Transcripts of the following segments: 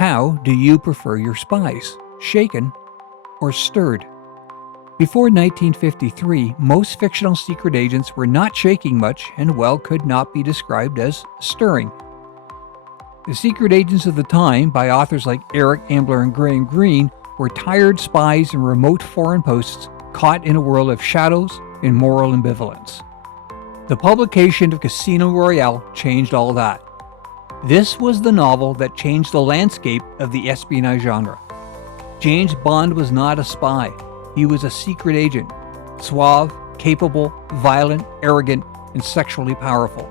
How do you prefer your spies, shaken or stirred? Before 1953, most fictional secret agents were not shaking much and could not be described as stirring. The secret agents of the time, by authors like Eric Ambler and Graham Greene, were tired spies in remote foreign posts caught in a world of shadows and moral ambivalence. The publication of Casino Royale changed all that. This was the novel that changed the landscape of the espionage genre. James Bond was not a spy. He was a secret agent, suave, capable, violent, arrogant, and sexually powerful.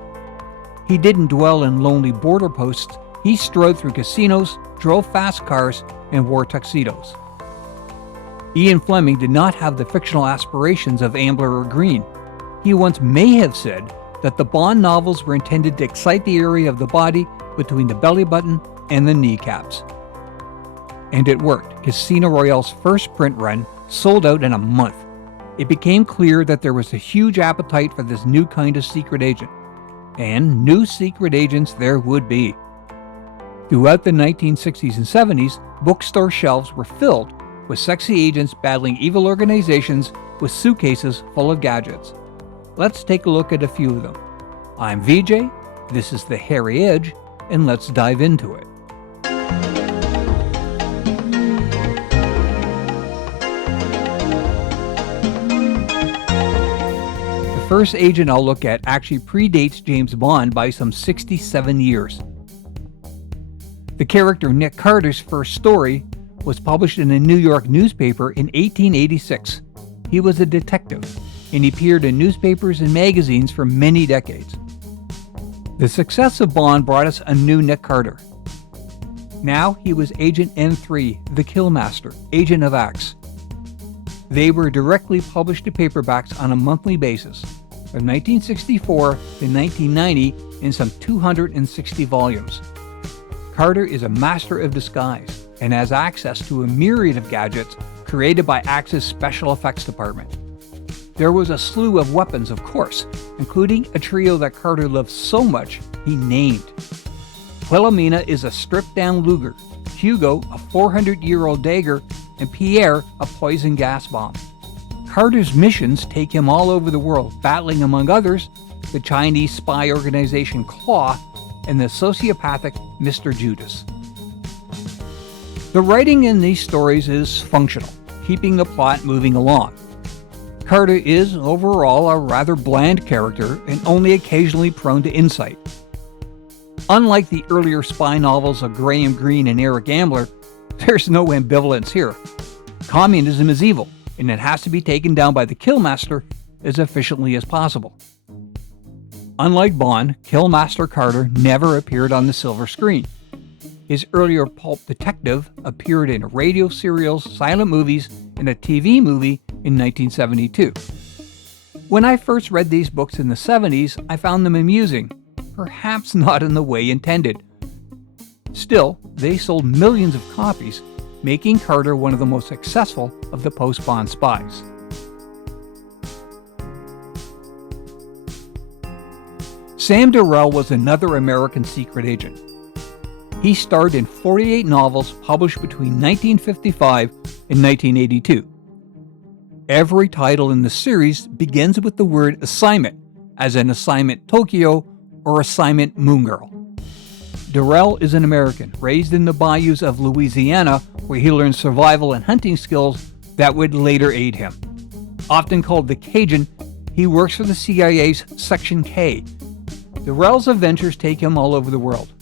He didn't dwell in lonely border posts. He strode through casinos, drove fast cars, and wore tuxedos. Ian Fleming did not have the fictional aspirations of Ambler or Greene. He once may have said that the Bond novels were intended to excite the area of the body between the belly button and the kneecaps. And it worked. Casino Royale's first print run sold out in a month. It became clear that there was a huge appetite for this new kind of secret agent. And new secret agents there would be. Throughout the 1960s and 70s, bookstore shelves were filled with sexy agents battling evil organizations with suitcases full of gadgets. Let's take a look at a few of them. I'm VJ, this is The Hairy Edge, and let's dive into it. The first agent I'll look at actually predates James Bond by some 67 years. The character Nick Carter's first story was published in a New York newspaper in 1886. He was a detective, and he appeared in newspapers and magazines for many decades. The success of Bond brought us a new Nick Carter. Now he was Agent N3, the Killmaster, Agent of Axe. They were directly published to paperbacks on a monthly basis, from 1964 to 1990 in some 260 volumes. Carter is a master of disguise and has access to a myriad of gadgets created by Axe's special effects department. There was a slew of weapons, of course, including a trio that Carter loved so much he named. Wilhelmina is a stripped-down Luger, Hugo a 400-year-old dagger, and Pierre a poison gas bomb. Carter's missions take him all over the world, battling, among others, the Chinese spy organization Claw and the sociopathic Mr. Judas. The writing in these stories is functional, keeping the plot moving along. Carter is, overall, a rather bland character and only occasionally prone to insight. Unlike the earlier spy novels of Graham Greene and Eric Ambler, there's no ambivalence here. Communism is evil, and it has to be taken down by the Killmaster as efficiently as possible. Unlike Bond, Killmaster Carter never appeared on the silver screen. His earlier pulp detective appeared in radio serials, silent movies, and a TV movie in 1972. When I first read these books in the 70s, I found them amusing, perhaps not in the way intended. Still, they sold millions of copies, making Carter one of the most successful of the post-Bond spies. Sam Durrell was another American secret agent. He starred in 48 novels published between 1955 and 1982. Every title in the series begins with the word assignment, as in Assignment Tokyo or Assignment Moon Girl. Durrell is an American, raised in the bayous of Louisiana, where he learned survival and hunting skills that would later aid him. Often called the Cajun, he works for the CIA's Section K. Durrell's adventures take him all over the world.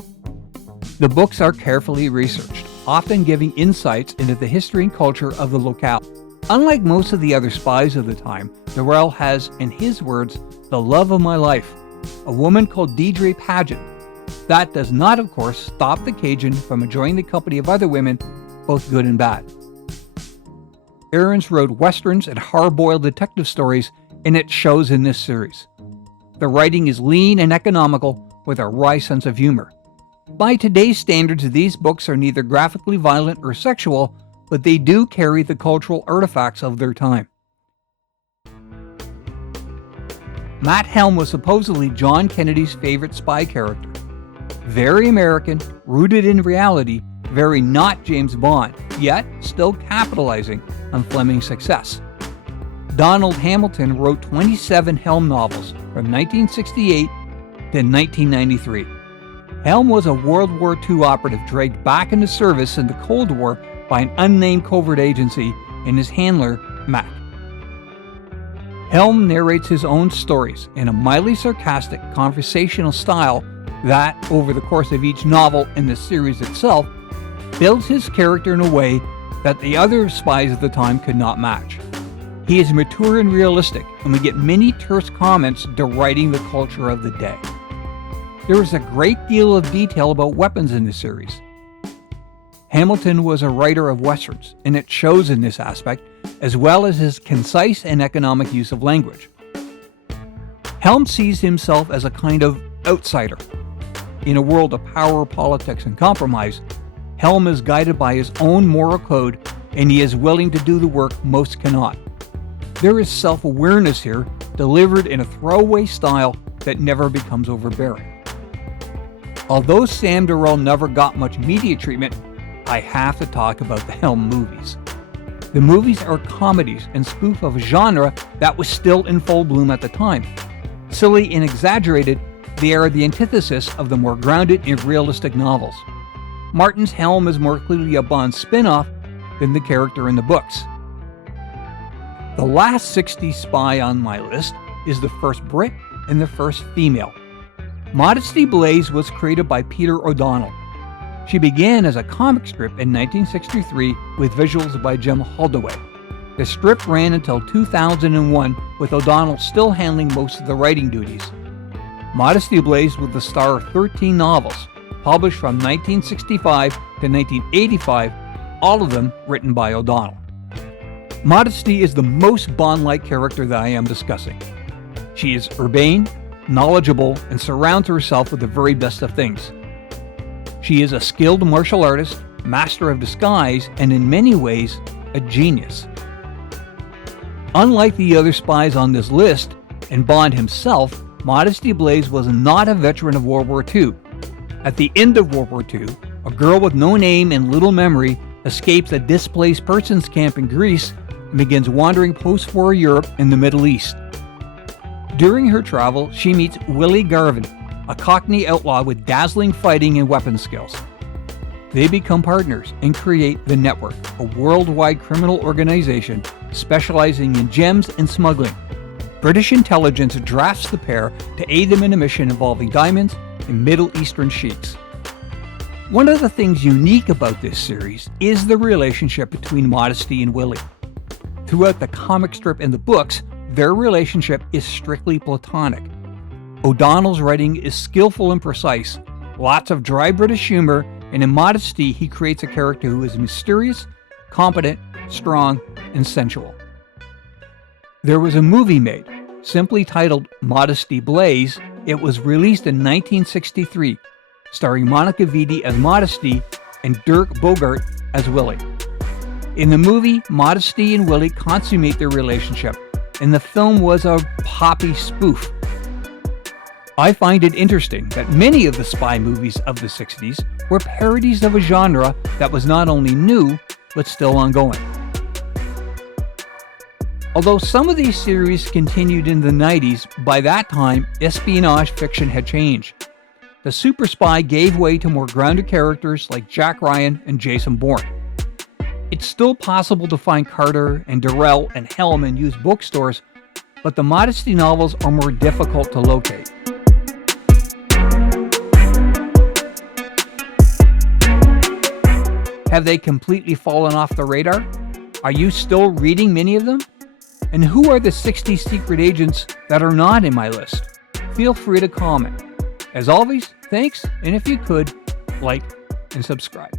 The books are carefully researched, often giving insights into the history and culture of the locale. Unlike most of the other spies of the time, Durrell has, in his words, the love of my life, a woman called Deidre Paget. That does not, of course, stop the Cajun from enjoying the company of other women, both good and bad. Aarons wrote westerns and hard-boiled detective stories, and it shows in this series. The writing is lean and economical, with a wry sense of humor. By today's standards, these books are neither graphically violent or sexual, but they do carry the cultural artifacts of their time. Matt Helm was supposedly John Kennedy's favorite spy character. Very American, rooted in reality, very not James Bond, yet still capitalizing on Fleming's success. Donald Hamilton wrote 27 Helm novels from 1968 to 1993. Helm was a World War II operative dragged back into service in the Cold War by an unnamed covert agency and his handler, Mac. Helm narrates his own stories in a mildly sarcastic conversational style that, over the course of each novel and the series itself, builds his character in a way that the other spies of the time could not match. He is mature and realistic, and we get many terse comments deriding the culture of the day. There is a great deal of detail about weapons in this series. Hamilton was a writer of westerns, and it shows in this aspect, as well as his concise and economic use of language. Helm sees himself as a kind of outsider. In a world of power, politics, and compromise, Helm is guided by his own moral code, and he is willing to do the work most cannot. There is self-awareness here, delivered in a throwaway style that never becomes overbearing. Although Sam Darrell never got much media treatment, I have to talk about the Helm movies. The movies are comedies and spoof of a genre that was still in full bloom at the time. Silly and exaggerated, they are the antithesis of the more grounded and realistic novels. Martin's Helm is more clearly a Bond spin-off than the character in the books. The last 60s spy on my list is the first Brit and the first female. Modesty Blaise was created by Peter O'Donnell. She began as a comic strip in 1963 with visuals by Jim Holdaway. The strip ran until 2001, with O'Donnell still handling most of the writing duties. Modesty Blaise was the star of 13 novels, published from 1965 to 1985, all of them written by O'Donnell. Modesty is the most Bond-like character that I am discussing. She is urbane, knowledgeable, and surrounds herself with the very best of things. She is a skilled martial artist, master of disguise, and in many ways, a genius. Unlike the other spies on this list, and Bond himself, Modesty Blaise was not a veteran of World War II. At the end of World War II, a girl with no name and little memory escapes a displaced persons camp in Greece and begins wandering post-war Europe and the Middle East. During her travel, she meets Willie Garvin, a Cockney outlaw with dazzling fighting and weapon skills. They become partners and create the Network, a worldwide criminal organization specializing in gems and smuggling. British intelligence drafts the pair to aid them in a mission involving diamonds and Middle Eastern sheiks. One of the things unique about this series is the relationship between Modesty and Willie. Throughout the comic strip and the books, their relationship is strictly platonic. O'Donnell's writing is skillful and precise, lots of dry British humor, and in Modesty he creates a character who is mysterious, competent, strong, and sensual. There was a movie made, simply titled Modesty Blaise. It was released in 1963, starring Monica Vitti as Modesty and Dirk Bogarde as Willie. In the movie, Modesty and Willie consummate their relationship, and the film was a poppy spoof. I find it interesting that many of the spy movies of the 60s were parodies of a genre that was not only new, but still ongoing. Although some of these series continued in the 90s, by that time, espionage fiction had changed. The super spy gave way to more grounded characters like Jack Ryan and Jason Bourne. It's still possible to find Carter and Darrell and Helm in used bookstores, but the Modesty novels are more difficult to locate. Have they completely fallen off the radar? Are you still reading many of them? And who are the 60 secret agents that are not in my list? Feel free to comment. As always, thanks, and if you could, like and subscribe.